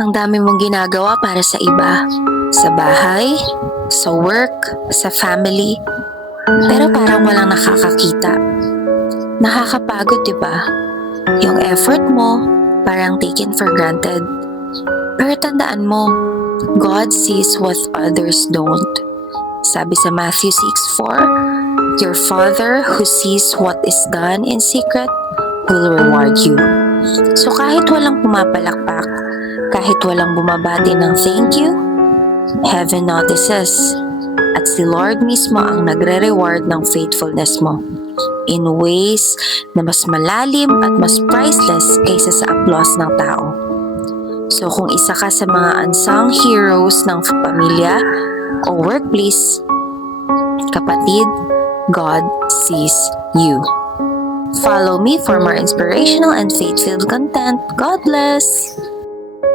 Ang dami mong ginagawa para sa iba. Sa bahay, sa work, sa family. Pero parang walang nakakakita. Nakakapagod, di ba? Yung effort mo, parang taken for granted. Pero tandaan mo, God sees what others don't. Sabi sa Matthew 6:4, your Father who sees what is done in secret will reward you. So kahit walang pumapalakpak, kahit walang bumabati ng thank you, heaven notices. At si Lord mismo ang nagre-reward ng faithfulness mo in ways na mas malalim at mas priceless kaysa sa applause ng tao. So kung isa ka sa mga unsung heroes ng pamilya o workplace, kapatid, God sees you. Follow me for more inspirational and faith-filled content. God bless!